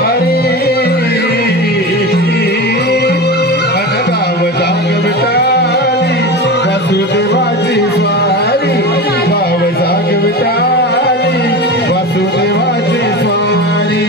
पारी अनगाव जागविताली वासुदेवाची स्वारी गाव जागविताली वासुदेवाची स्वारी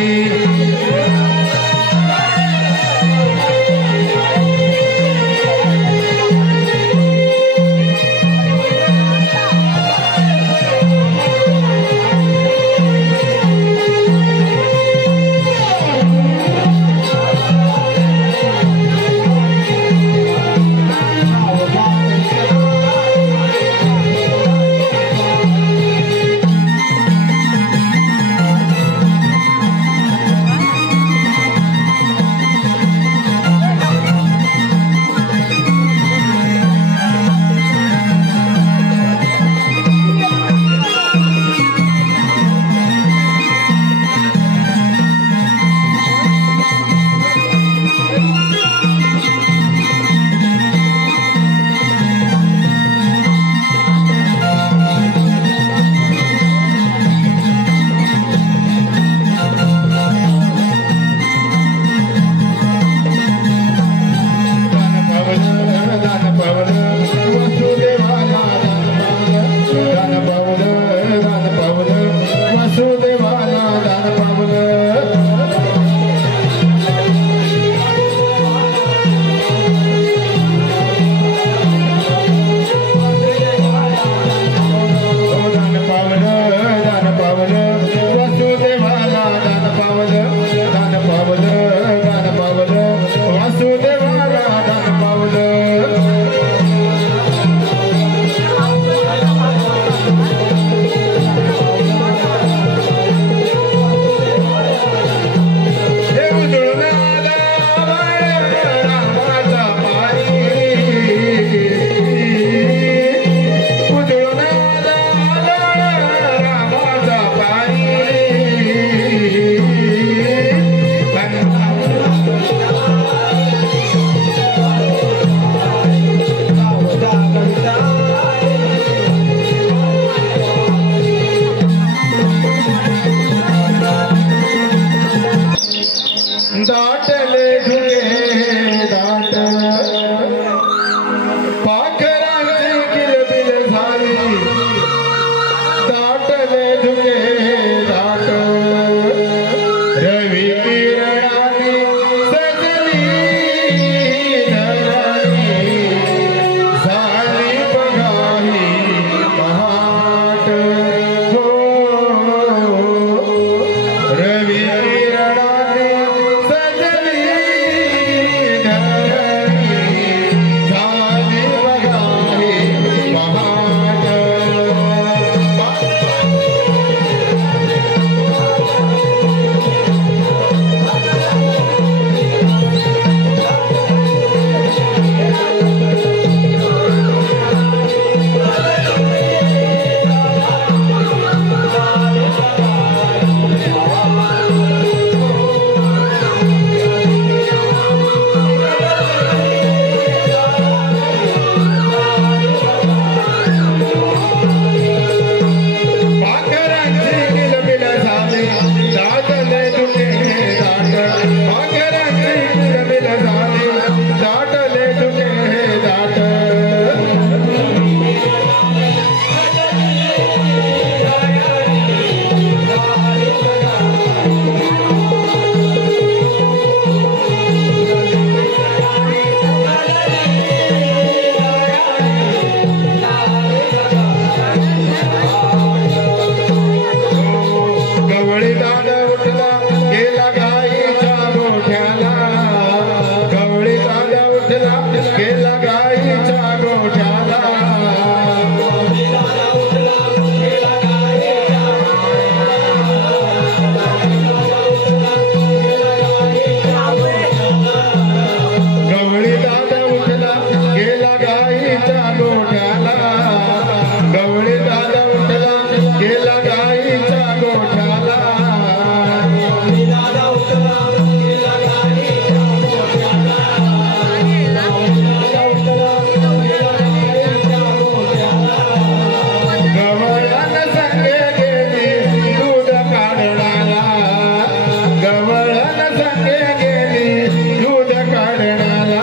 संगे गेली दूध काढणाला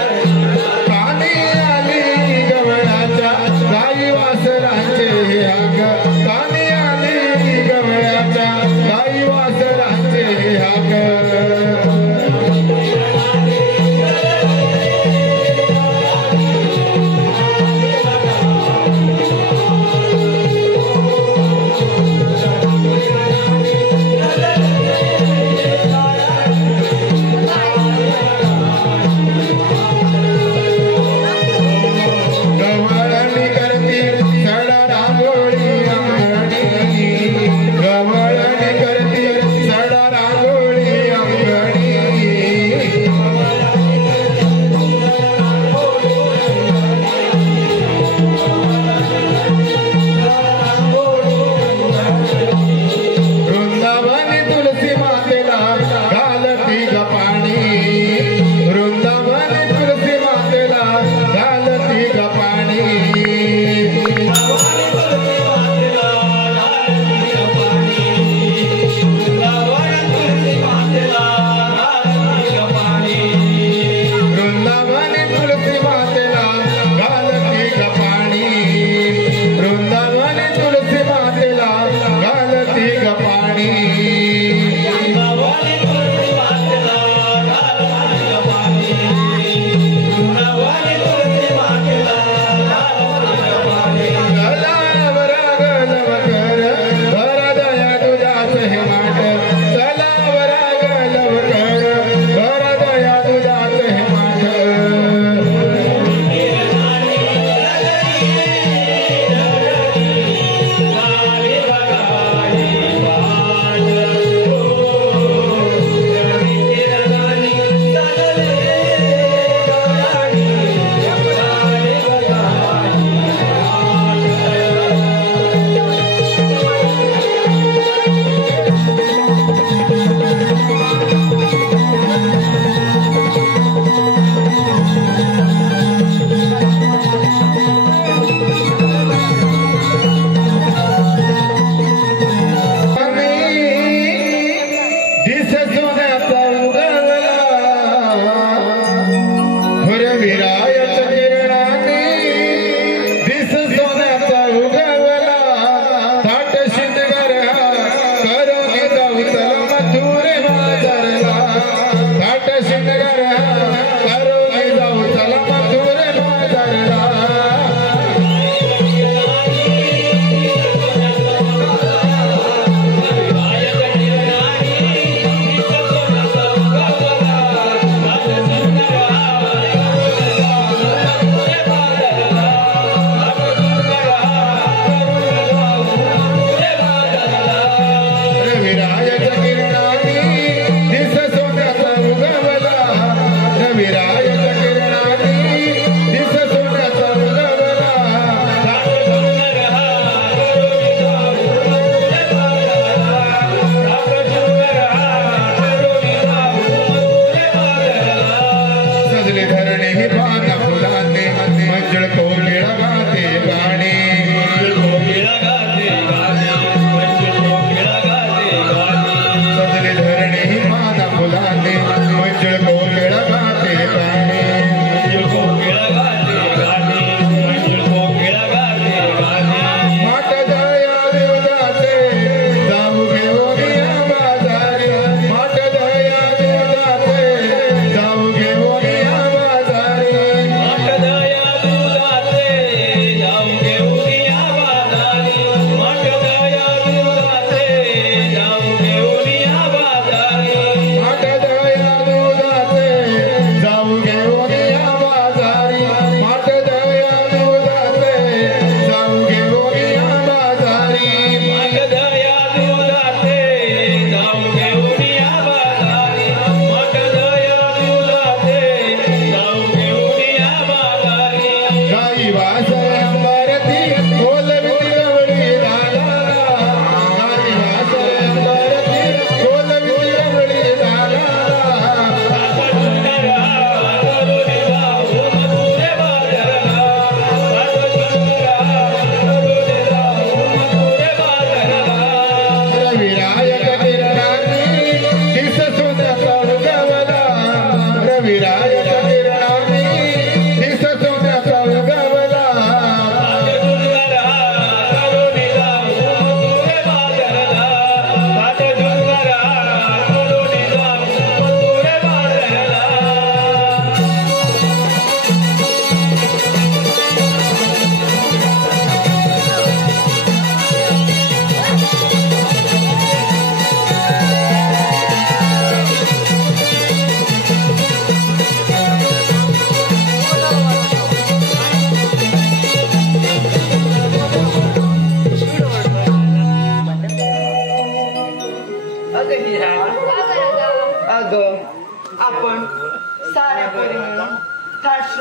कानी आली गवळाच्या गाई वासरांचे हाक कानी आली गवळाच्या गाई वासरांचे हाक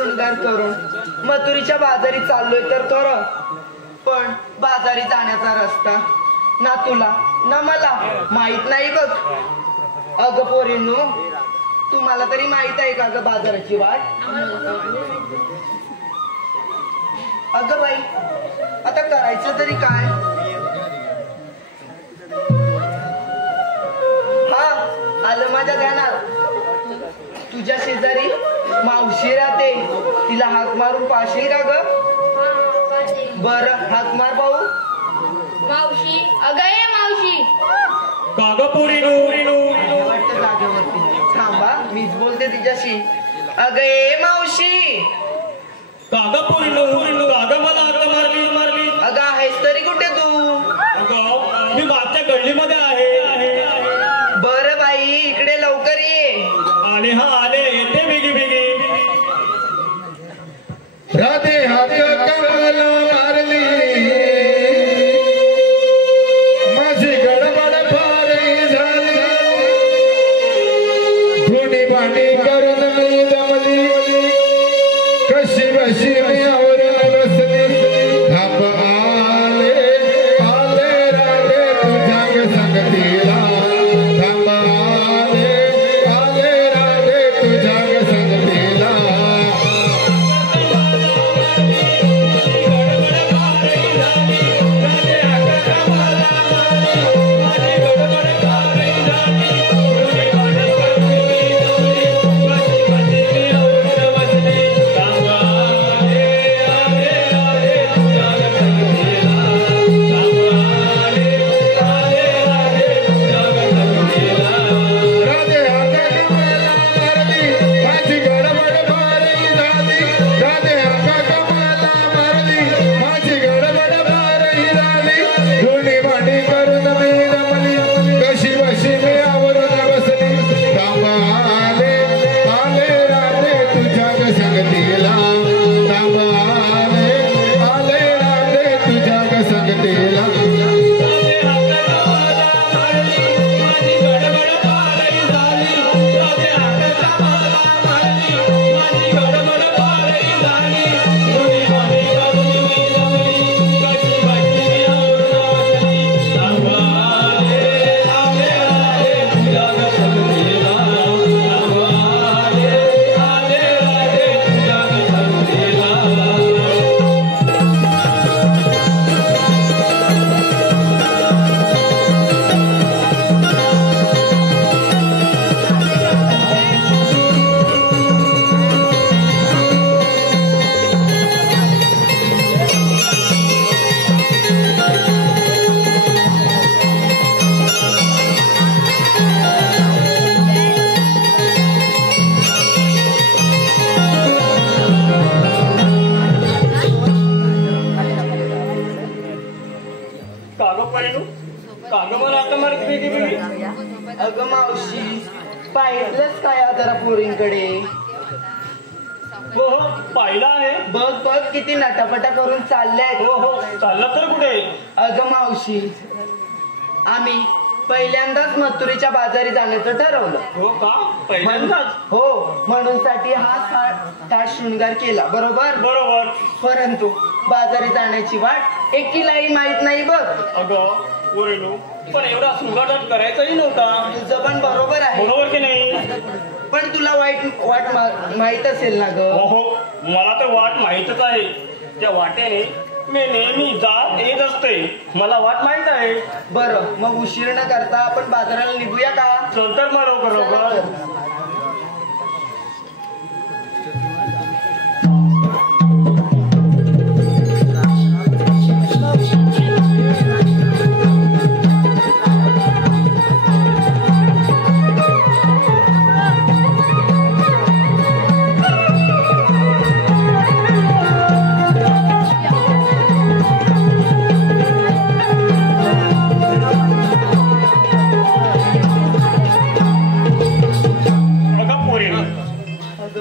शृंगार करून मथुरीच्या बाजारी चाललोय तर पण बाजारी जाण्याचा रस्ता ना तुला ना मला माहित नाही बघ. अगं पोरींनो, तुम्हाला तरी माहित आहे का ग बाजाराची वाट? अगं बाई, आता करायचं तरी काय? हा, आलं माझ्या ध्यानात. तुझ्या शेजारी मावशी राहते, तिला हाक मारून पाहशील का ग? बरं, हाक मार भाऊ. मावशी, अगं ये मावशी. काग पोरीनो वाटतं जागेवरती. थांबा, मीच बोलते तिच्याशी. अगं ये मावशी. काग पोरीनो काग मला हाक मारली. अगं आहेस तरी कुठे तू? अगं मी मागच्या गल्लीमध्ये आहे. बरं बाई, इकडे लवकर ये. आले येते बेगी. राधे हात कमल मारली, माझी गडबड फार झाली, धुणी भांडी करून मी दमली, कशी बशी मी आवरून बसली. थांब आले राधे तुझ्या संगतीला, थांब आले राधे तुझ्या संगतीला. अगं मावशी, पाहिलंच काय जरा पोरींकडे? हो पाहिला आहे. बघ किती नटापटा करून चालल्यात. हो चालला तर कुठे? अगं मावशी, आम्ही पहिल्यांदाच मथुरीच्या बाजारी जाण्याचं ठरवलं. हो का? पहिल्यांदाच? हो, म्हणून साठी हा थाट शृंगार केला. बरोबर. परंतु बाजारी जाण्याची वाट एकीलाही माहित नाही बघ. अगं पोरीनो, पण एवढा शृंगार करायचाही नव्हता. तुझं पण बरोबर आहे. बरोबर की नाही? पण तुला वाट माहित असेल ना ग? हो मला तर वाट माहितच आहे. त्या वाटेने मी नेहमी जात येत असते. मला वाट माहित आहे. बरं, मग उशीर न करता आपण बाजाराला निघूया का? चल तर बरोबर.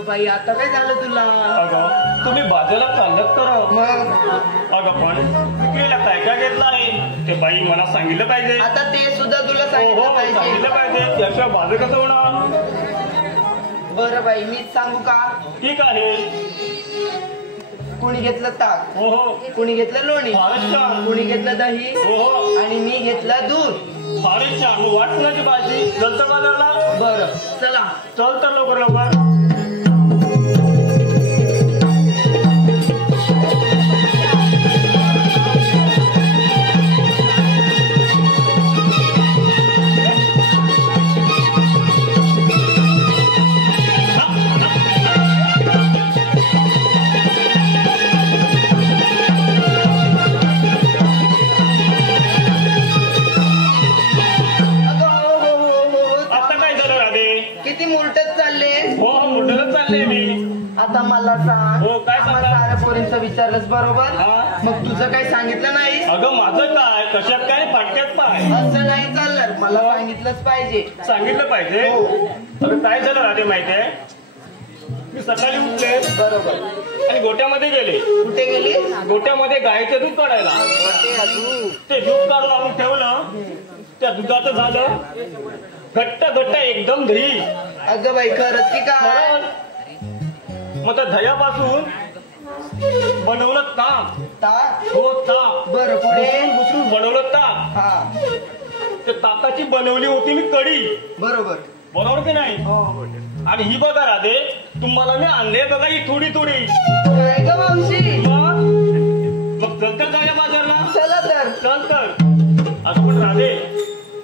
बाई, आता काय झालं तुला? अगं तुम्ही बाजारात चालत तर मग अगं पण विक्रीला काय काय घेतलं आहे ते बाई मला सांगितलं पाहिजे. आता ते सुद्धा तुला सांगितलं सांगितलं पाहिजे. त्याशिवाय बाजार कसं होणार? बरं बाई, मीच सांगू का? ठीक आहे. कुणी घेतलं ताक, हो हो कुणी घेतलं लोणी, फारच छान. कुणी घेतलं दही हो हो आणि मी घेतलं दूध. फारच छान. मग वाट कुणाची भाजी चलतं बाजारला? बरं चला. चल तर लवकर लवकर. अगं हो. आता काय झालं राधे? किती मुरटच चालले. हो हो मोठं चाललंय मी. आता मला सांग, हो, काय सांगता? आम्हा साऱ्या पोरींचं विचारलंस बरोबर, हा. मग तुझं काही सांगितलं नाही? अगं माझं काय, कशात काय, फाटक्यात पाय. असं नाही चालणार, मला सांगितलंच पाहिजे. सांगितलं पाहिजे. हो. अगं काय झालं राधे माहितीये, मी सकाळी उठले बरोबर. आणि गोट्यामध्ये गेले. कुठे गेली? गोट्यामध्ये गायीचं दूध काढायला. ते दूध काढून आणून ठेवलं. त्या दुधाचं झालं घट्ट घट्ट एकदम दही. अगं बाई खरंच की काय? खरंच. मग त्या दह्यापासून बनवलं ताक. ताक? हो ताक. बरं पुढे? घुसून बनवलं ताक. हा ते ताकाची बनवली होती मी कढी. बरोबर. बरोबर की नाही? हो. आणि ही बघा राधे, तुम्हाला मी आणले बघा ही थोडी थोडी. काय ग मावशी? मग चल तर जाऊया बाजारला. चला तर. चल तर. असं पण राधे,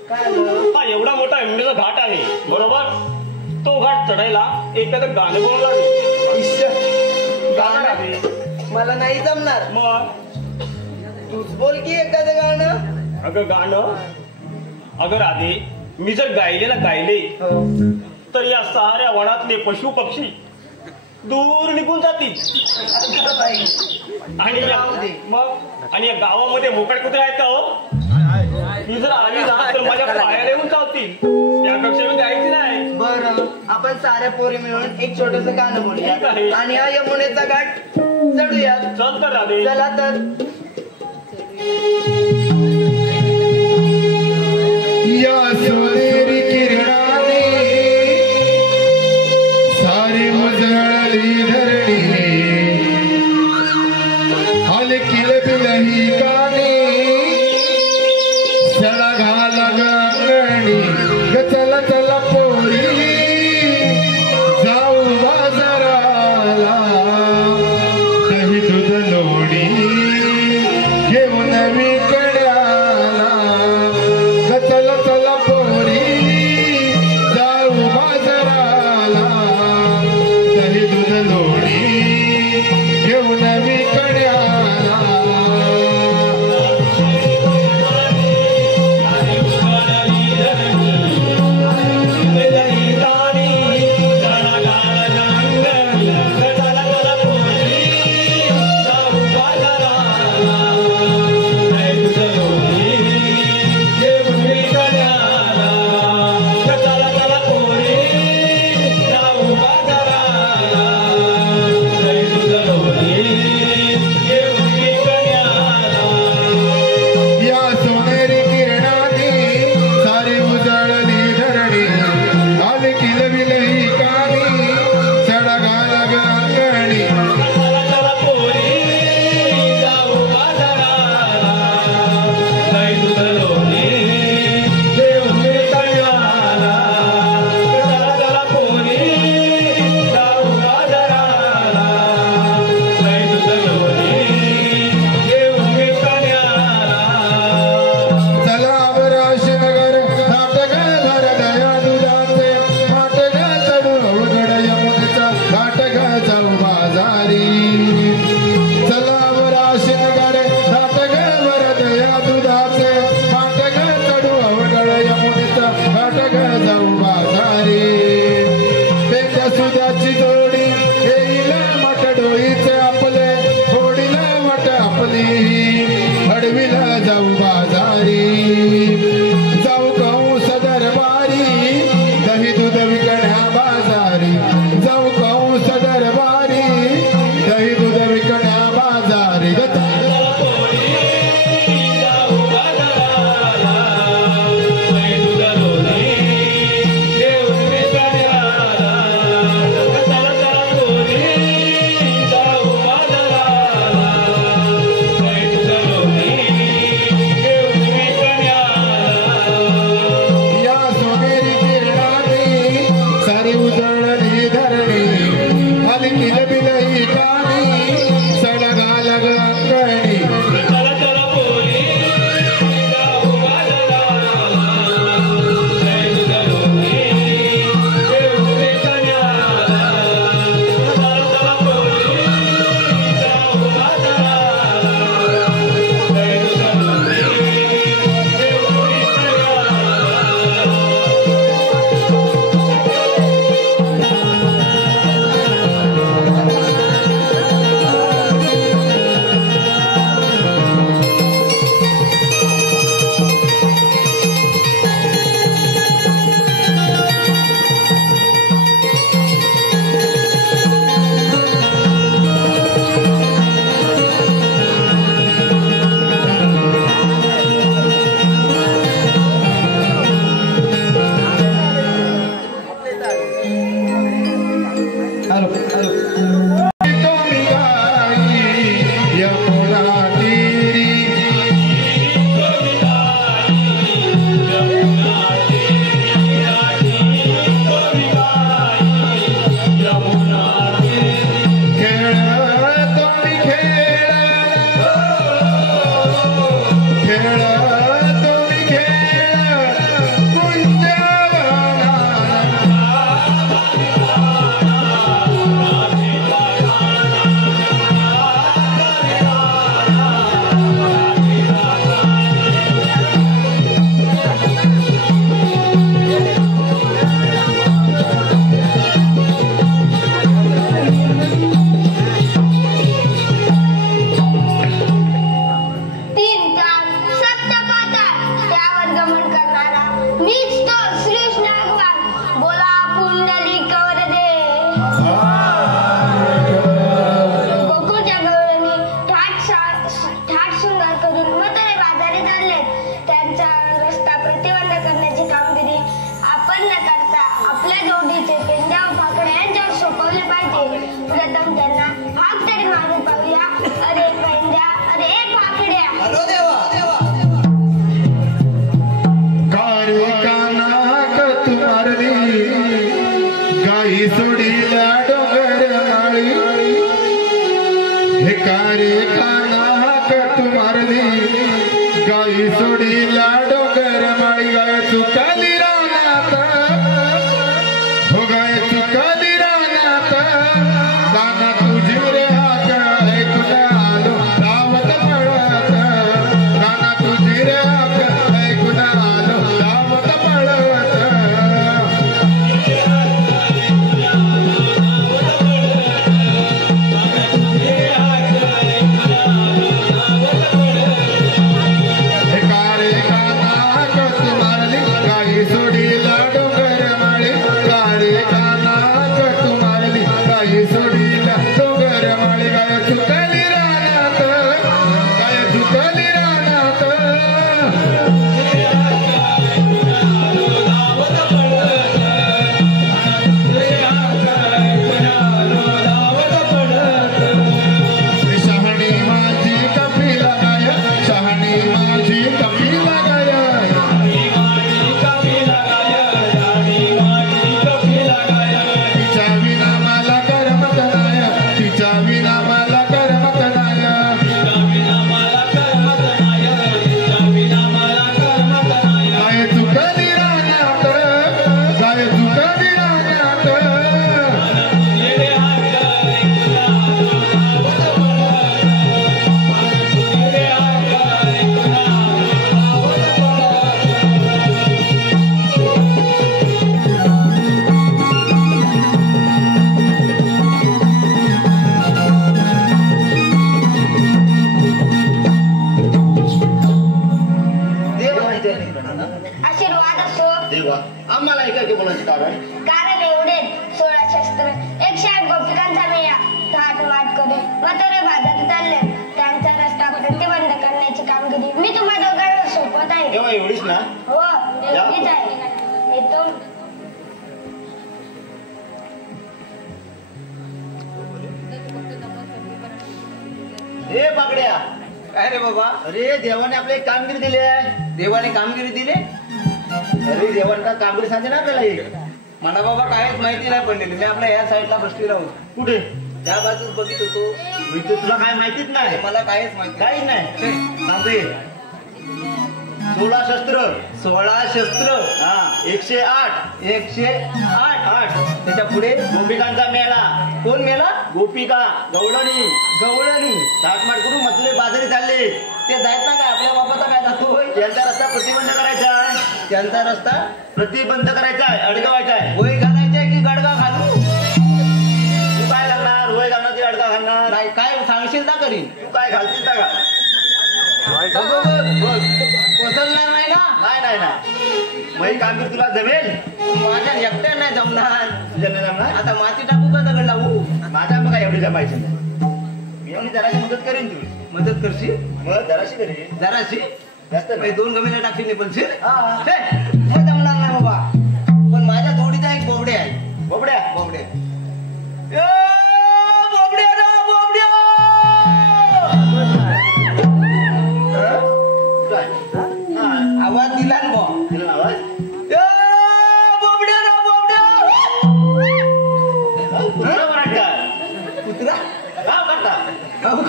काय आलं? हा एवढा मोठा एमडीचा घाट आहे बरोबर. तो घाट चढायला एखादं गाणं बोलावं लागेल. इश्श. गाणं गाणं? राधे. मला नाही जमणार. मग तूच बोल की एखादं गाणं. अगं गाणं, अगं राधे, मी जर गायले हो. तर या साऱ्या वनातले पशु पक्षी दूर निघून जातील. अगं बाई. आणि राहू दे. आणि या गावामध्ये मोकळे कुत्रे आहेत का हो? मी जर आली ना तर माझ्या पायाला येऊन चावतील. त्यापेक्षा मी गायची नाही. बरं आपण साऱ्या पोरी मिळून एक छोटस गाणं ठीक बोलूया आहे. आणि हा यमुनेचा घाट चढूया. चल तर राधे. चला तर. या सोनेरी किरणाने सारी उजळली धरणी, हलकी बिलही गाणी सळा घाला गंगणी. ग चला चला पोरी जाऊ बाजाराला, दही दूध लोणी घेऊन विकण्याला. ग चला चला पोरी जाऊ बाजाराला, दही दूध लोणी घेऊन विकण्याला. चला हे कारे काना हाक तू मारली गाई सोडीला डोंगर माळी गाय चुकाली रानात हो गाय चुकाली रानात दाना तुझी रे हाक ऐकून आलो धावत पळत दाना तुझी रे हाक ऐकून आलो धावत पळत आशीर्वाद असो. देवा आम्हाला ऐकायचे बोलायचे कारण कारण एवढे 16 शस्त्र 108 गोपिकांचा मेळा थाटमाट करून मथुरे बाजारात चालले. त्यांचा रस्ता प्रतिबंध करण्याची कामगिरी मी तुम्हा दोघांवर सोपवत आहे. तेव्हा एवढीच ना? हो एवढीच आहे. येतो. ए बागड्या काय रे बाबा? अरे देवाने आपल्याला एक कामगिरी दिली आहे. देवाने कामगिरी दिली? अरे देवाने का कामगिरी सांगते ना आपल्याला एक. मला बाबा काहीच माहिती नाही पडलेली. मी आपल्या या साईडला बसलेला होतो. कुठे? त्या बाजूस बघित होतो. इथे तुला काय माहितीच नाही? मला काहीच माहिती काहीच नाही. सांगते 16 शस्त्र 16 शस्त्र हा 108 108 त्याच्या पुढे गोपिकांचा मेळा. कोण मेला? गोपिका गवळणी गवळणी ताटमाट करून मथुरे बाजारी चालले. ते जायत ना काय आपल्या बाबाचा काय जातोय? त्यांचा रस्ता प्रतिबंध करायचा आहे. त्यांचा रस्ता प्रतिबंध करायचा आहे. अडकवायचा आहे. होय घालायचे की गडगा घालू? तू काय घालणार? रोय घालणार की अडका घालणार? नाही काय सांगशील ना करीन. तू काय घालतीस का? कोसळणार नाही ना? नाही नाही मग कामगिरी तुला जमेल? माझ्या एकट्या नाही जमणार. तुझ्या नाही जमणार? आता माती टाकू का दगड लावू? माझ्या मग एवढी जमायची नाही. मी एवढी जराशी मदत करीन तुझी. मदत करशील? मग जराशी करीन. जराशी जास्त नाही. 2 गमिला टाकशील नाही पडशील? हा. हे, मग जमणार नाही बाबा. पण माझ्या जोडीचा एक बोबडे आहे. बोबड्या बोबडे ए, बोबड्या रे, बोबड्या! काय? हा. आवाज दिला ना बा. दिला ना आवाज? ए, बोबड्या रे, बोबड्या! हा, कुठला मराठी काय? कुत्रा? गाव काढता? अहो,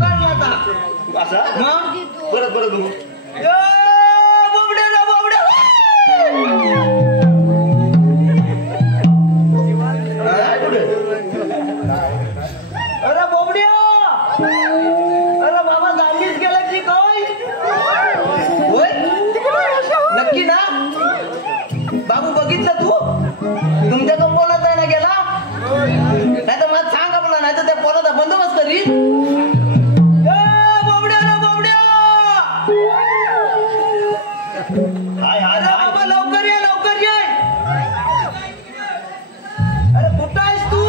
काढला आता. असा? मग? परत बघू. ए, बोबड्या रे, बोबड्या! काय कुठे? अरे बोबड्या! अरे बाबा जागीच गेला की काय? होय? नक्की ना? बाबू बघितलं तू? तुमच्या कंपाऊंडात आहे ना गेला? नाही तर मला सांग आपला, नाही तर त्या पोराचा बंदोबस्त करी. बोबड्या रे, बोबड्या! हाय हाय अरे हाय. बाबा लवकर ये, लवकर ये! अरे कुठं आहेस तू?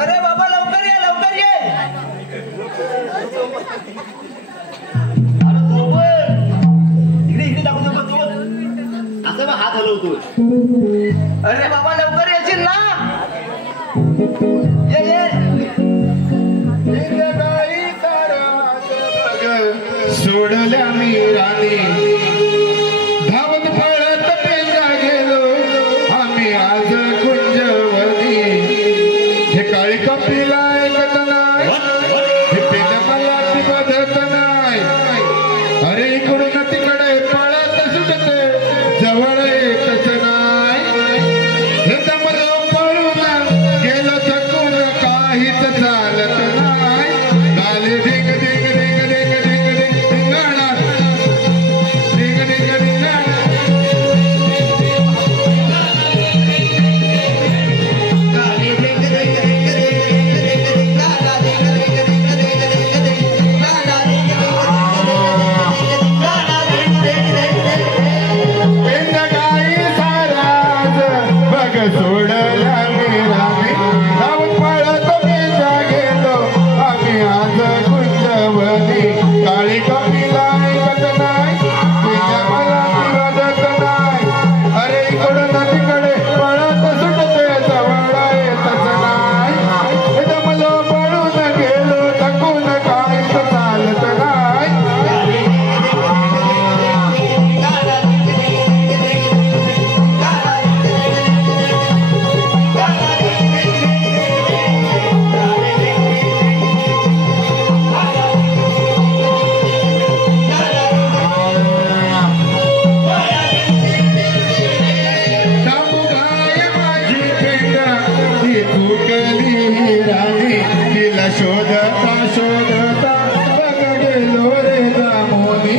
अरे बाबा लवकर ये, लवकर ये! अरे तू पण. इकडे इकडे दाखवतो पण तू. असं मग हात हलवतो. अरे बाबा लवकर येशील ना? ये ये. हिरगाई तारात बघ, सोडल्या मीराने धावत पळत पेंगा गेलो आम्ही सोडल्या राणी जाऊन पळत मी जागेलो आम्ही आज गुंजवली काळी कपिला ऐकत नाही तिच्या मला वाजत नाही अरे इकडं ना तिकडे पळत सुटते जवळ येतच नाही दमलो पळून गेलो थकून काहीच चालत नाही शोधता शोधता बघ गेलो रे दामोनी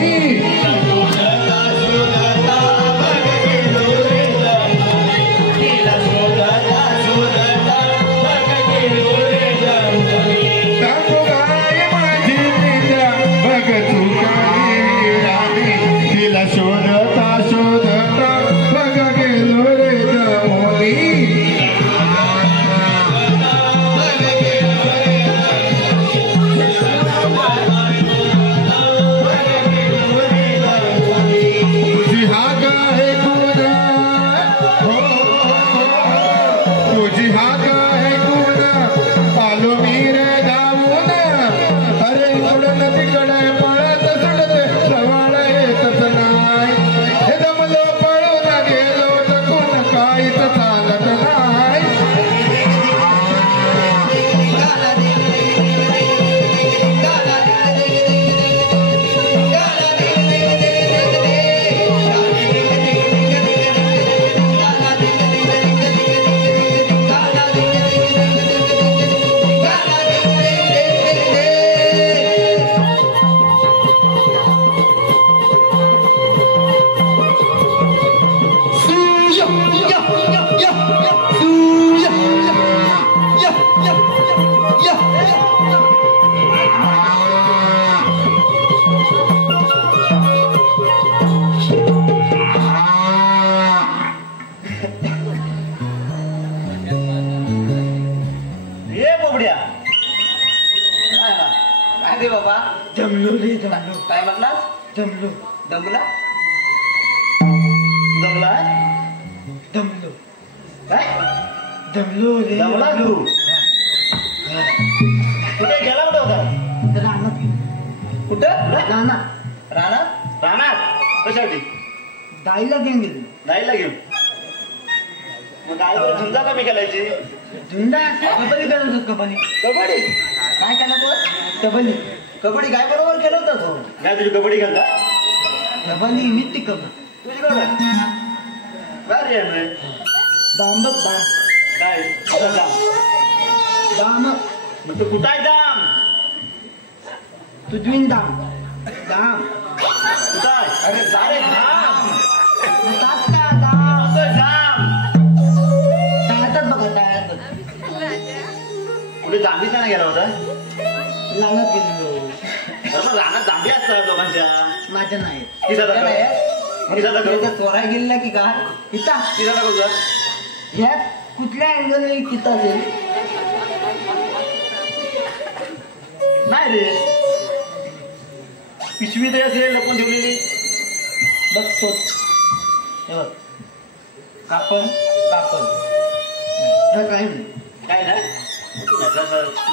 गाय माझी पिंडा बघ चुकाली राणी तिला शोधता शोधता बघ गेलो रे दामोनी अरे बाबा जमलो रे जमलो काय म्हणलास जमलो दमला दमला दमलो काय दमलो रे जमला तू कुठे गेला कुठे होता रानात कुठं रानात रानात रानात कशासाठी गाईला घेऊन गेलो गाईला घेऊन मग गाईवर झुंजा कमी केलायची झुंडा कबड्डी करत होतो कबड्डी कबड्डी काय केलं तो कबड्डी कबड्डी गाय बरोबर केलं होतं तो काय तुझी कबड्डी खेळता कबड्डी मित्ती कबड्डी तुझी कबड्डी काय रे यार दाम बघ दाम काय कुठं जाम दाम मग तू कुठं आहे जाम तुझवीन दाम दाम कुठं आहे अरे जाम तात्का दाम जाम टाळतात बघा टाळतात कुठे जांभीचा नाही गेला होता रानात गेलो बरोबर रानात जांभी असतात दोघांच्या माझ्या नाही किसा दाखव. किसा दाखव. चोरा गेला की काय किता किसा दाखव तुझा. ह्या कुठल्या अँगल किता असेल नाही रे पिशवी तरी असेल लपून ठेवलेली बघतोच हे बघ कापण कापण काय नाही काय नाही तू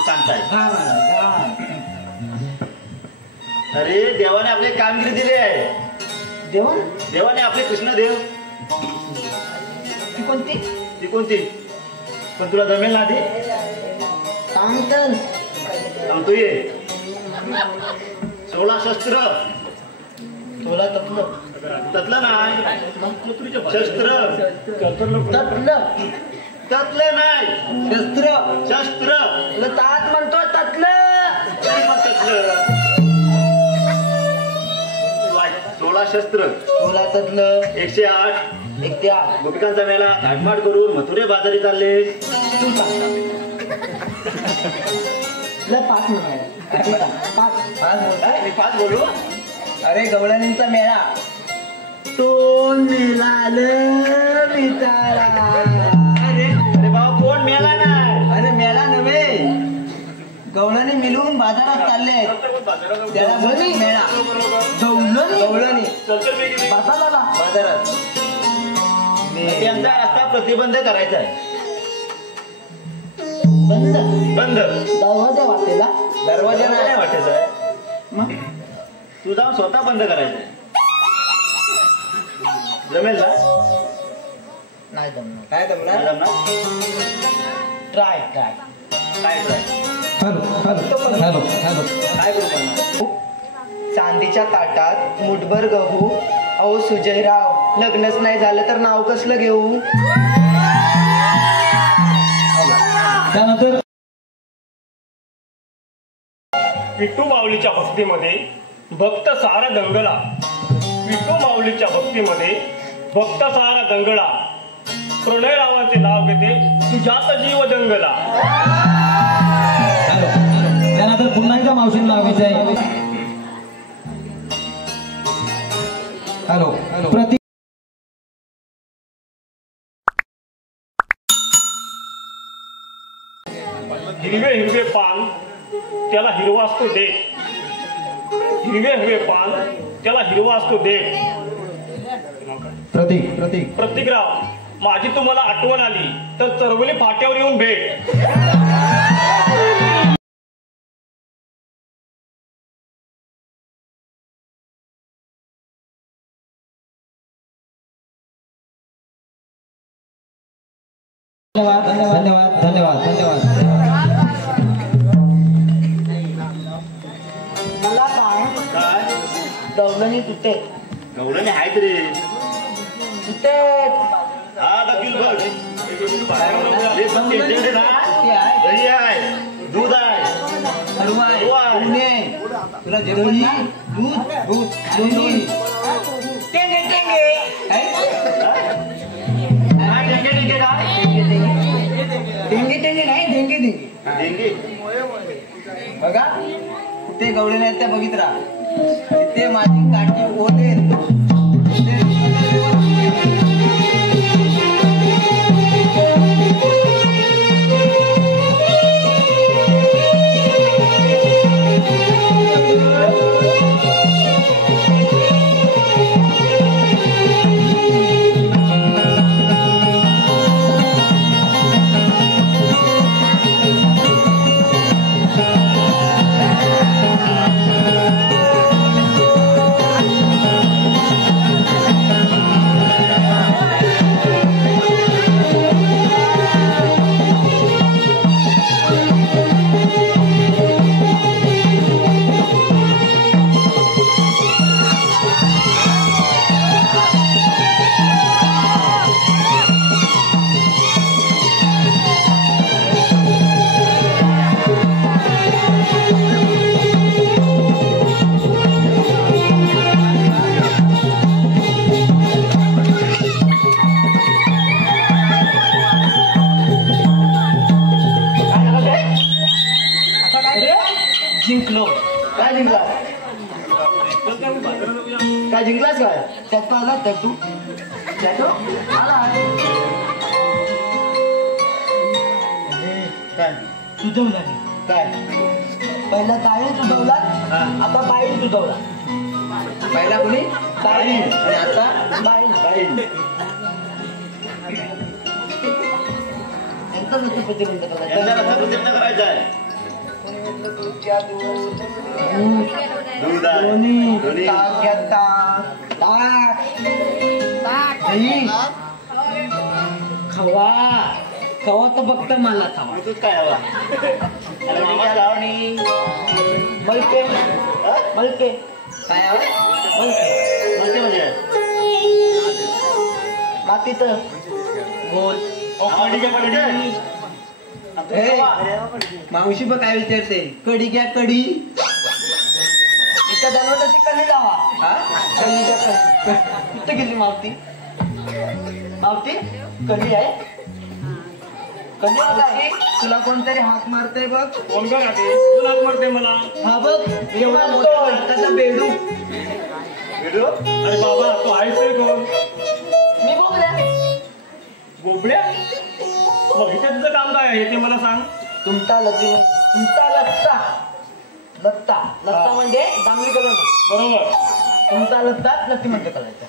सांगताय घाण आहे, घाण. अरे देवाने आपले कामगिरी दिली आहे जेवण देवाने आपले कृष्णदेव ती कोणती ती कोणती पण तुला जमेल ना ती सांग तर सांगतो ये 16 शस्त्र थोडा तपलं ततलं नाही शस्त्र ततलं ततलं नाही शस्त्र शस्त्र तात म्हणतो ततलं तरी पण ततलं 16 शस्त्र थोडा ततलं 108 एक त्या गोपिकांचा मेला थाटमाट करून मथुरे बाजारी चालले तू सांग पाच म्हणाले पाच मी 5 बोलू अरे गवळणींचा मेळा तो मेला विचारा त्याला गणी मेळा गवळणी चल चल बेगी. बसा दादा बाजारात त्यांचा रस्ता प्रतिबंध करायचा आहे. बंद बंद दरवाजा वाटेला दरवाजा नाही वाटायचा आहे. मग तू जाऊन स्वतः बंद करायचंय. जमेल ना? नाही जमणार काय जमणार? ट्राय काय ट्राय? काय करू पण? चांदीच्या ताटात मुठभर गहू. अहो सुजयराव, लग्नच नाही झालं तर नाव कसलं घेऊ? त्यानंतर विठू माऊलीच्या भक्तीमध्ये भक्त सारा दंगला. विठू माऊलीच्या भक्तीमध्ये भक्त सारा दंगला. प्रणय रावांचे नाव घेते तुझ्यात जीव दंगला. त्यानंतर पुन्हा एकदा मावशीला लावायचं आहे. हॅलो प्रति हिरवे हिरवे पान त्याला हिरवा असतो देठ. हिरवे हिरवे पान त्याला हिरवा असतो देठ. प्रतीक प्रतिकराव, माझी तुम्हाला आठवण आली तर चरवली फाट्यावर येऊन भेट. धन्यवाद. मला काय काय दवलनी तुटे गवळणी आहेत रे. तुटे हा दखील बघ. हे पण टेंडे ना. दही आहे, दूध आहे, हलवा आहे, तुला दही दूध दोन्ही टेंगे टेंगे टेंगे नाही ढेंगे डेंगे. बघा ते गवळे नाहीत त्या बघित राहा. तिथे माझी काठी ओलेल. जिंकलो. काय जिंकला? काय जिंकलास काय? त्यात आला तर तू त्याचो? आला काय तुझवला काय? पहिला ताळी तुझवला, हा. आता बाई तुझवला. पहिला कोणी ताळी आणि आता बाई. यांचा नक्की प्रतिबंध यांचा करायचा. रस्ता प्रतिबंध करायचा आहे. दूध आहे. दोन्ही दोन्ही. ताक घेता ताक दही खवा तर फक्त मला खावा. दूध काय हवा? आणि मामा लावणी. मलके हा? मलके काय हवं? मलके म्हणजे म्हणजे मातीत गोल आम्हाला काय पाहिजे? मावशी बघ काय विचारते. कढी घ्या कढी. एका दरवाजाची कढी लावा. कढी घ्या कढी. कुठे गेली मावती? मावती कढी आहे. कढी आहे. तुला कोणतरी हात मारते बघ. कोण का राहते? कोण हात मारते मला? हा बघ एवढा मोठा हाताचा बेडू. भेटू? अरे बाबा, तू आहेस तरी कोण? मी बोलल्या गोबड्या? मग इथे तुझं काम काय आहे ते मला सांग. तुमचा लग्न तुमचा लक्ता लत्ता लत्ता म्हणजे डांबरी कलर. बरोबर. तुमचा लत्ता नक्की म्हणजे करायचा.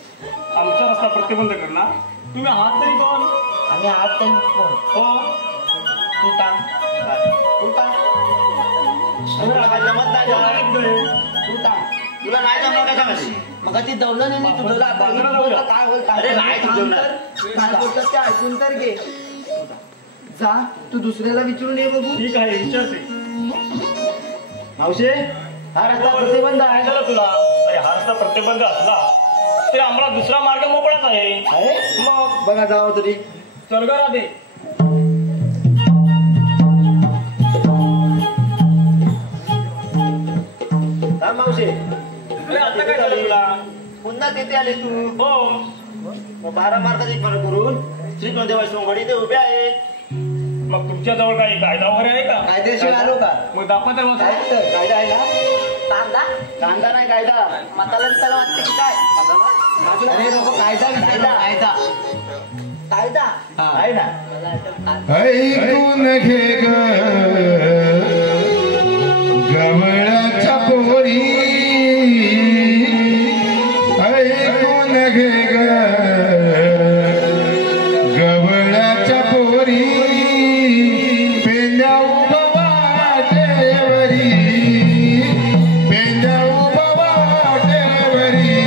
आमचा रस्ता प्रतिबंध करणार. तुम्ही आहात तरी कोण? आणि आज त्यांनी कोण? हो. तू टांग. तू टांग. तुला काय जमत नाही का? तू टांग. तुला नाही जमणार का सांगायची? मग ती दवलं नाही तुझं आता काय होईल अरे नाही तुझं काय बोलतात ते ऐकून तर घे. जा तू दुसऱ्याला विचारून ये बघू. ठीक आहे विचारते. मावशी हा रस्ता प्रतिबंध काय आहे. झालं तुला? अरे हा रस्ता प्रतिबंध असला तरी आम्हाला दुसरा मार्ग मोकळाच आहे. मग बघा जावं तरी. चल ग राधे. हा मावशी अरे आता काय झालं तुला? पुन्हा तिथे आलीस तू. हो. मग 12 मार्काचा एक फरक करून श्रीकृष्ण देवाची सोंगडी ते उभे आहे. मग तुमच्या जवळ काही कायदा वगैरे आहे का? कायदेशीर आलो का? मग दाखवा तर मग. काय तर कायदा आहे ना? कांदा कांदा नाही कायदा. मताला त्याला वाटते की काय? अरे बाबा कायदा कायदा कायदा कायदा आहे ना. ऐकून घे ग गवळ्याच्या पोरी, ऐकून घे ग गवळ्याच्या पोरी, पेंड्या उभा वाटेवरी, पेंड्या उभा वाटेवरी,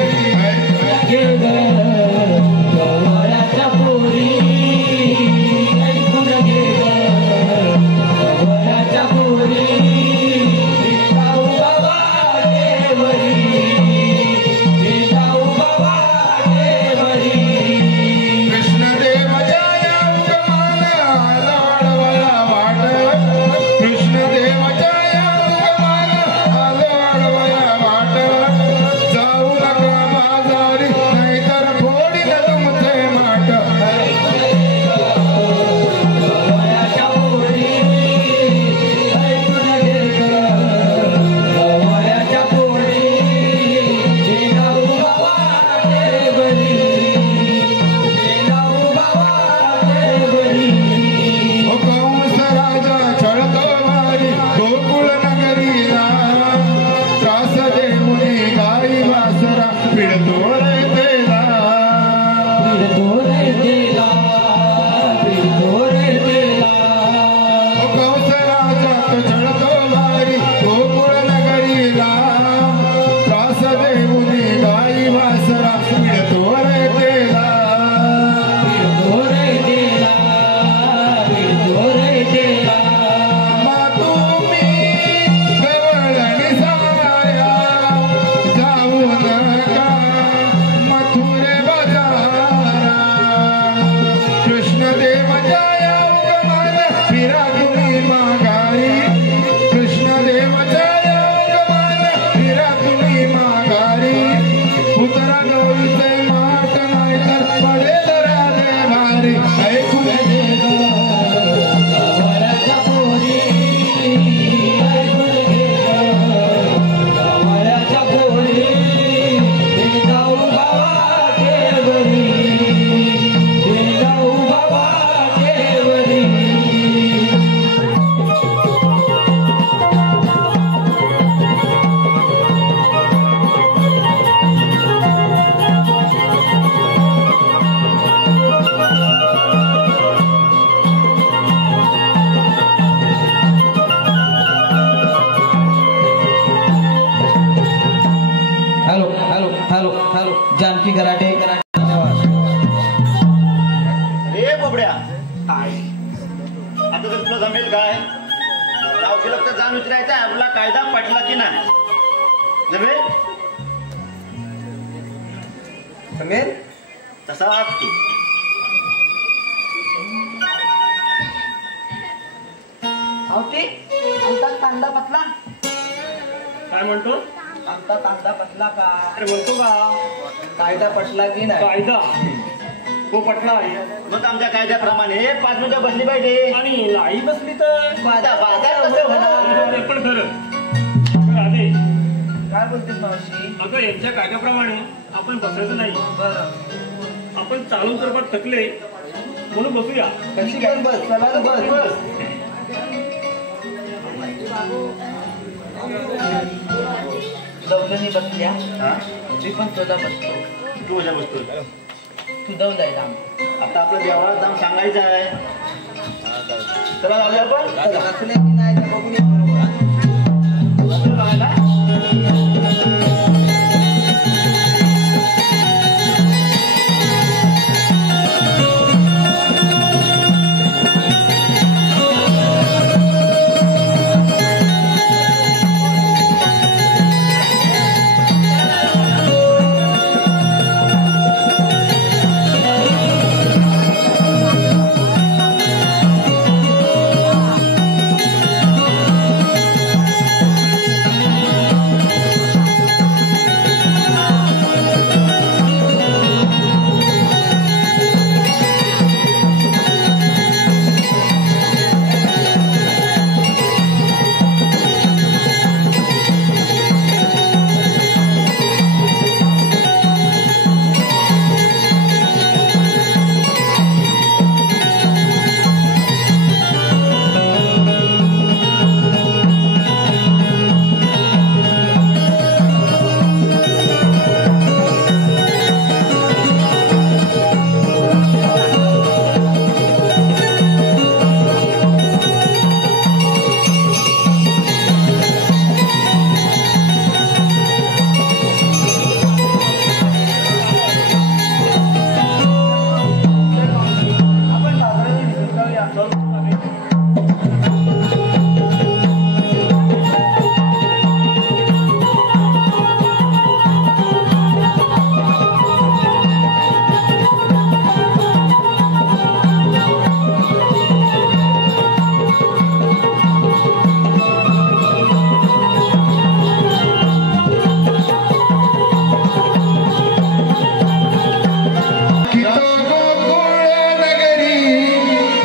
जानकी गराटे. रे बोबड्या आता जर तुला जमेल काय नाव शिलक तर जाण विचारायचं आहे आपला कायदा पटला की नाही जमेल समेर तसा तू होती आमचा कांदा पतला काय म्हणतो? आमचा कांदा पतला का? अरे म्हणतो का कायदा पटला की नाही? कायदा हो पटला आहे. मग आमच्या कायद्याप्रमाणे 5 मिनिटं बसली पाहिजे आणि नाही बसली तर बाजार कसं होणार? ते पण खरं. राधे काय बोलतेस मावशी? अगं यांच्या कायद्याप्रमाणे आपण बसायचं नाही. बरं आपण चालून तर पण थकले म्हणून बसूया. कशी पण बस चला ना बस बस दौलनी बसल्या हा मी पण तुझा बसतो. तू उद्या बसतोय. तू दौलाय दाम. आता आपलं देवाला जाऊन सांगायचं आहे. चला जाऊया आपण. असले की नाही ते बघून ये बरोबर. चला बघायला.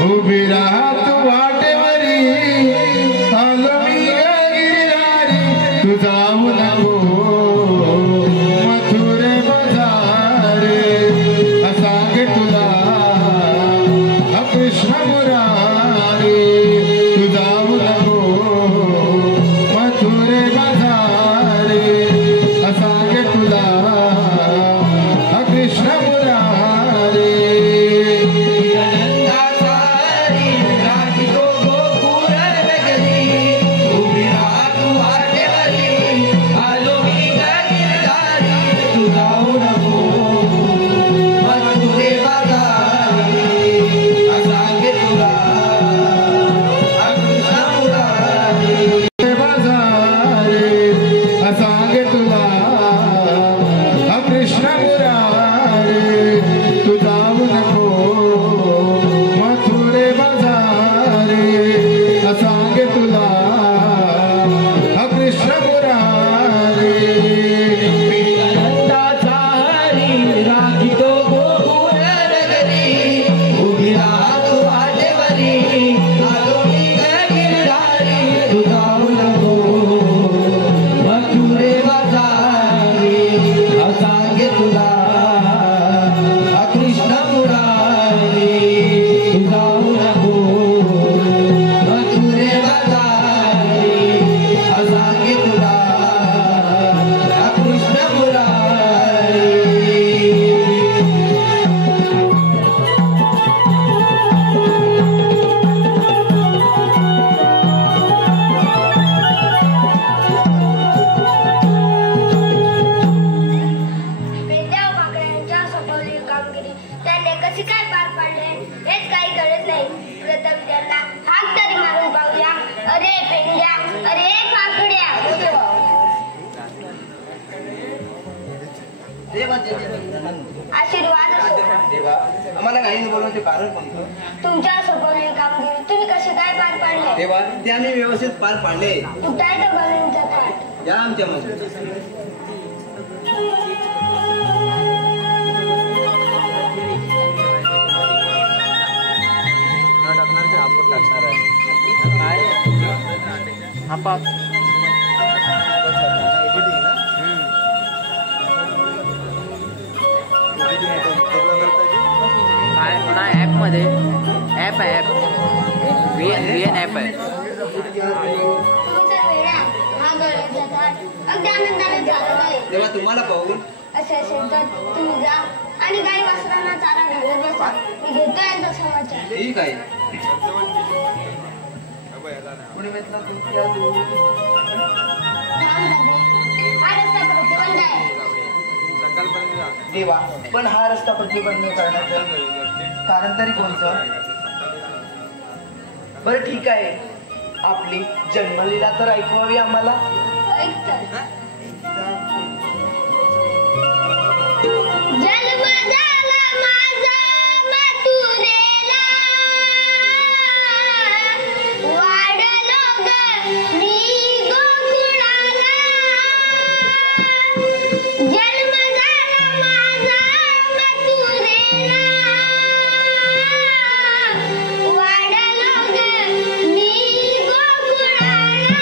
उभी राहत वाटेवरी आलो मी गिरणारी तू जाऊ नको मथुर बजारे सांगे तुला कृष्ण मुरारी तू जाऊ नको मथुर बजारे सांगे तुला कृष्ण मुरारी आशीर्वाद असो. देवा आम्हाला काही बोलण्याचे कारण कोणतं? तुमच्या सोपवलेली कामगिरी तुम्ही कशी काय पार पाडले? देवा ते आम्ही व्यवस्थित पार पाडले. तुटाय तर बघण्याचा ताट या आमच्या मध्ये ऍप मध्ये ऍप आहे VN ऍप आहे. तुम्ही जर वेळा हा गळ वाट अगदी आनंदाने चालत आहे. तेव्हा तुम्हाला पाहून असे असेल तर तुम्ही जा आणि गाई वासरांना चारा घालत बसा. मी घेतो यांचा समाचार. ठीक आहे. कोणी म्हटलं तू थांब दादी, हा रस्ता प्रतिबंध आहे. देवा, पण हा रस्ता प्रतिबंध करण्याचं कारण तरी कोणतं? बरं ठीक आहे, आपली जन्मलीला तर ऐकवावी आम्हाला. ऐक तर. जन्म झाला माझा मथुरेला, वाढलो ग मी गोकुळाला. जन्म झाला माझा मथुरेला, वाढलो ग मी गोकुळाला.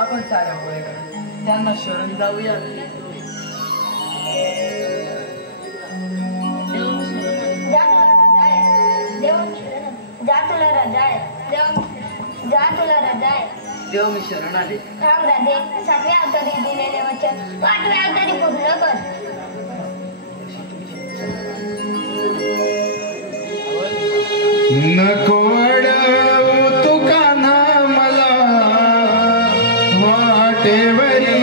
आपण साऱ्या मुळे त्यांना शरण जाऊया. देव मी शरण आले. राम राधे 7व्या अवतारी दिलेले वचन 8व्या अवतारी पूर्ण कर. नको अडवू तुका ना मला वाटेवरी